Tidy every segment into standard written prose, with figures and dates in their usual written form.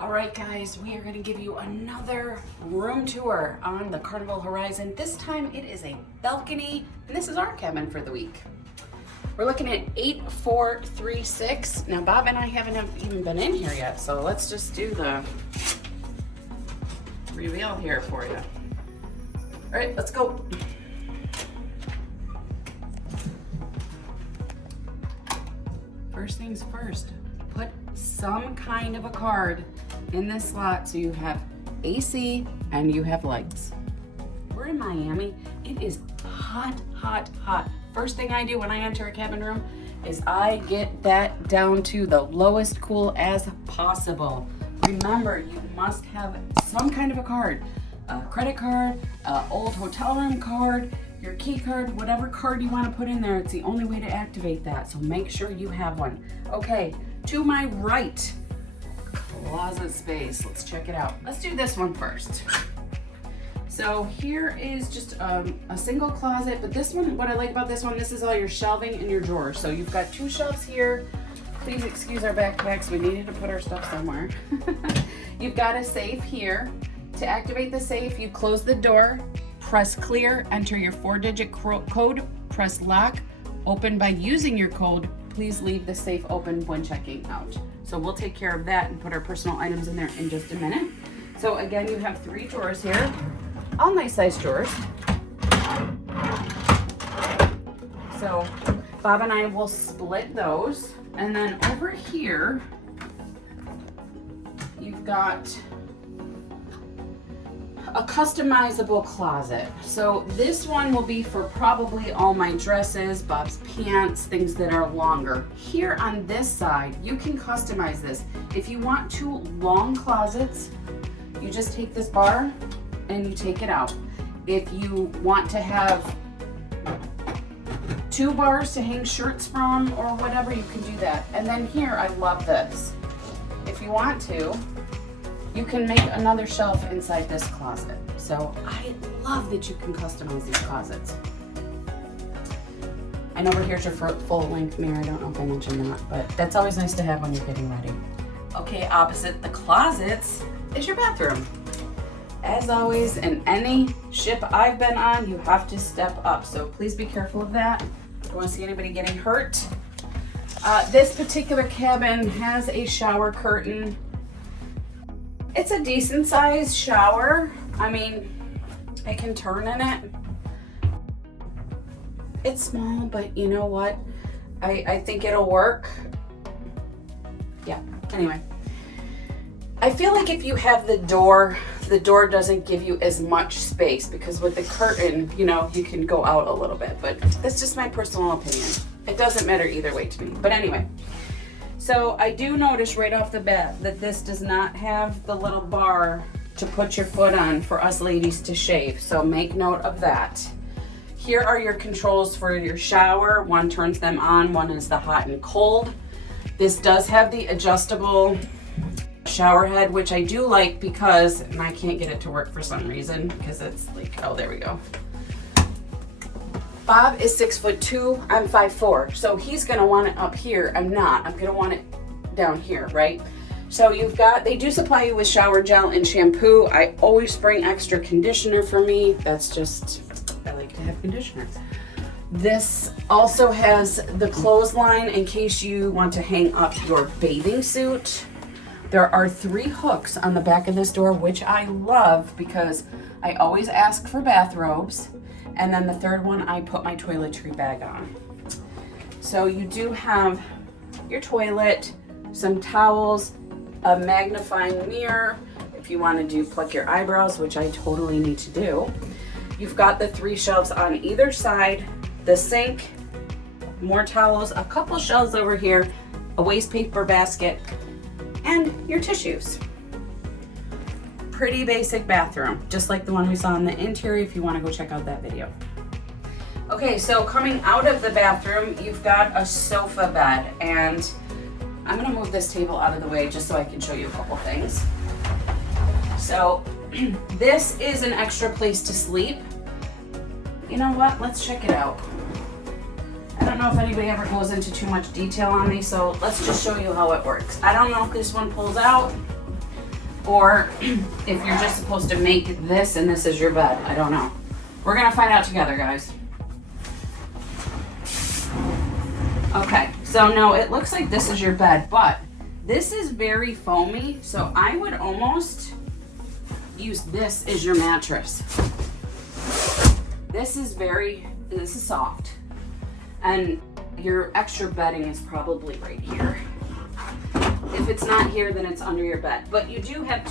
All right, guys, we are going to give you another room tour on the Carnival Horizon. This time it is a balcony, and this is our cabin for the week. We're looking at 8436. Now, Bob and I haven't even been in here yet, so let's just do the reveal here for you. All right, let's go. First things first, put some kind of a card in this slot so you have AC and you have lights. We're in Miami. It is hot, hot, hot. First thing I do when I enter a cabin room is I get that down to the lowest cool as possible. Remember, you must have some kind of a card, a credit card, an old hotel room card, your key card, whatever card you want to put in there. It's the only way to activate that, so make sure you have one. Okay, to my right, closet space. Let's check it out. Let's do this one first. So here is just a single closet, but this one, what I like about this one, this is all your shelving and your drawers. So you've got two shelves here. Please excuse our backpacks. We needed to put our stuff somewhere. You've got a safe here. To activate the safe, you close the door, press clear, enter your 4-digit code, press lock, open by using your code. Please leave the safe open when checking out. So we'll take care of that and put our personal items in there in just a minute. So again, you have 3 drawers here, all nice size drawers. So Bob and I will split those. And then over here, you've got a customizable closet. So this one will be for probably all my dresses, Bob's pants, things that are longer. Here on this side, you can customize this. If you want 2 long closets, you just take this bar and you take it out. If you want to have 2 bars to hang shirts from or whatever, you can do that. And then here, I love this. If you want to, you can make another shelf inside this closet. So I love that you can customize these closets. And over here's your full length mirror. I don't know if I mentioned that, but that's always nice to have when you're getting ready. Okay, opposite the closets is your bathroom. As always, in any ship I've been on, you have to step up. So please be careful of that. Don't want to see anybody getting hurt. This particular cabin has a shower curtain. It's a decent sized shower. I mean, I can turn in it. It's small, but you know what? I think it'll work. Yeah, anyway. I feel like if you have the door doesn't give you as much space because with the curtain, you know, you can go out a little bit, but that's just my personal opinion. It doesn't matter either way to me. But anyway. So I do notice right off the bat that this does not have the little bar to put your foot on for us ladies to shave. So make note of that. Here are your controls for your shower. One turns them on, one is the hot and cold. This does have the adjustable shower head, which I do like because, and I can't get it to work for some reason because it's like, oh, there we go. Bob is 6'2", I'm 5'4", so he's gonna want it up here. I'm not. I'm gonna want it down here, right? So you've got, they do supply you with shower gel and shampoo. I always bring extra conditioner for me. That's just, I like to have conditioner. This also has the clothesline in case you want to hang up your bathing suit. There are 3 hooks on the back of this door, which I love because I always ask for bathrobes. And then the 3rd one, I put my toiletry bag on. So you do have your toilet, some towels, a magnifying mirror, if you want to do pluck your eyebrows, which I totally need to do. You've got the 3 shelves on either side, the sink, more towels, a couple shelves over here, a waste paper basket, and your tissues. Pretty basic bathroom, just like the one we saw in the interior if you want to go check out that video. Okay, so coming out of the bathroom, you've got a sofa bed, and I'm gonna move this table out of the way just so I can show you a couple things. So this is an extra place to sleep. You know what, let's check it out. I don't know if anybody ever goes into too much detail on these, so let's just show you how it works. I don't know if this one pulls out. or if you're just supposed to make this and this is your bed. I don't know. We're gonna find out together, guys. Okay, so no, it looks like this is your bed, but this is very foamy, so I would almost use this as your mattress. This is soft, and your extra bedding is probably right here. If it's not here, then it's under your bed. But you do have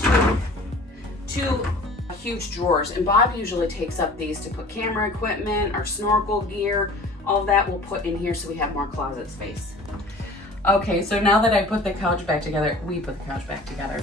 two huge drawers, and Bob usually takes up these to put camera equipment, our snorkel gear, all of that we'll put in here so we have more closet space. Okay, so now that I put the couch back together, we put the couch back together,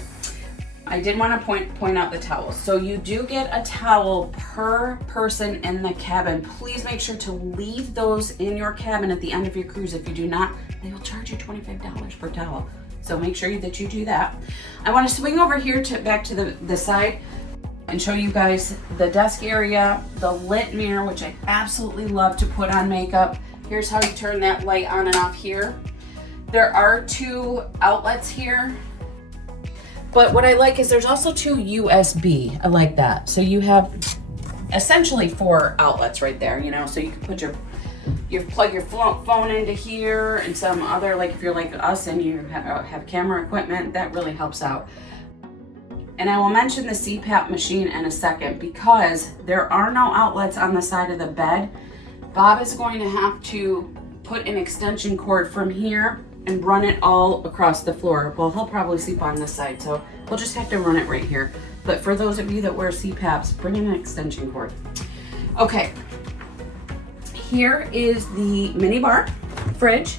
I did want to point out the towels. So you do get a towel per person in the cabin. Please make sure to leave those in your cabin at the end of your cruise. If you do not, they will charge you $25 per towel. So make sure that you do that. I want to swing over here back to the side and show you guys the desk area, the lit mirror, which I absolutely love to put on makeup. Here's how you turn that light on and off here. There are 2 outlets here, but what I like is there's also 2 USB. I like that. So you have essentially 4 outlets right there, you know, so you can put plug your phone into here and some other, like if you're like us and you have camera equipment, that really helps out. And I will mention the CPAP machine in a second because there are no outlets on the side of the bed. Bob is going to have to put an extension cord from here and run it all across the floor. Well, he'll probably sleep on this side, so we'll just have to run it right here. But for those of you that wear CPAPs, bring in an extension cord. Okay, here is the mini bar fridge.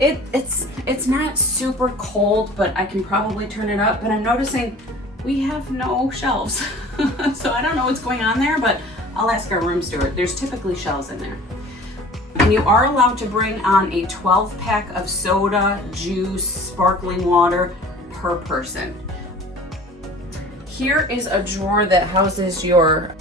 It's not super cold, but I can probably turn it up. But I'm noticing we have no shelves. So I don't know what's going on there, but I'll ask our room steward. There's typically shelves in there. And you are allowed to bring on a 12-pack of soda, juice, sparkling water per person. Here is a drawer that houses your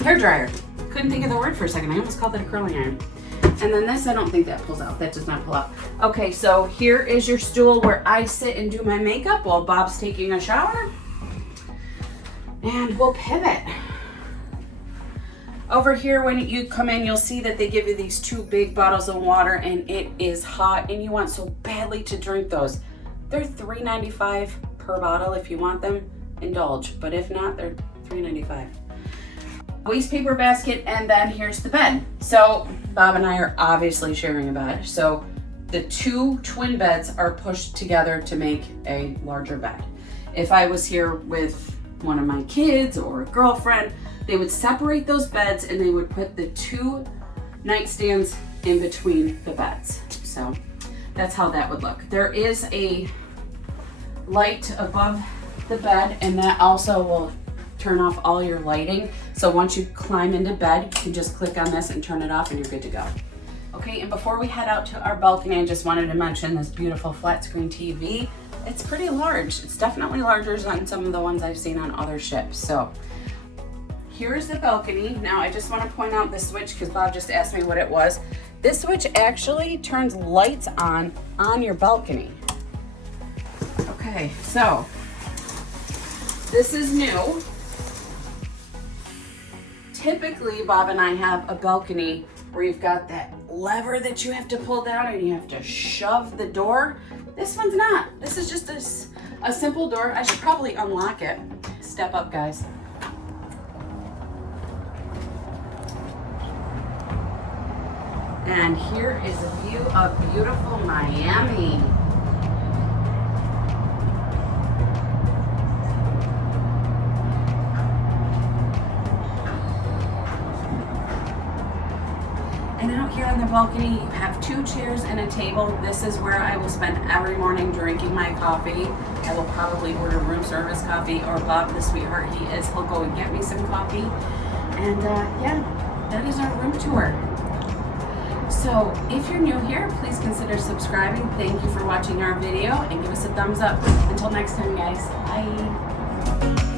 hair dryer. Couldn't think of the word for a second. I almost called it a curling iron. And then this, I don't think that pulls out. That does not pull out. Okay, so here is your stool where I sit and do my makeup while Bob's taking a shower. And we'll pivot. Over here, when you come in, you'll see that they give you these 2 big bottles of water, and it is hot, and you want so badly to drink those. They're $3.95 per bottle. If you want them, indulge. But if not, they're $3.95. Waste paper basket, and then here's the bed. So Bob and I are obviously sharing a bed. So the 2 twin beds are pushed together to make a larger bed. If I was here with one of my kids or a girlfriend, they would separate those beds and they would put the 2 nightstands in between the beds. So that's how that would look. There is a light above the bed, and that also will turn off all your lighting. So once you climb into bed, you can just click on this and turn it off and you're good to go. Okay, and before we head out to our balcony, I just wanted to mention this beautiful flat screen TV. It's pretty large. It's definitely larger than some of the ones I've seen on other ships. So here's the balcony. Now I just want to point out this switch because Bob just asked me what it was. This switch actually turns lights on your balcony. Okay, so this is new. Typically, Bob and I have a balcony where you've got that lever that you have to pull down and you have to shove the door. This one's not. This is just a simple door. I should probably unlock it. Step up, guys. And here is a view of beautiful Miami. And out here on the balcony, you have 2 chairs and a table. This is where I will spend every morning drinking my coffee. I will probably order room service coffee, or Bob, the sweetheart he is, he'll go and get me some coffee. And yeah, that is our room tour. So if you're new here, please consider subscribing. Thank you for watching our video and give us a thumbs up. Until next time, guys. Bye.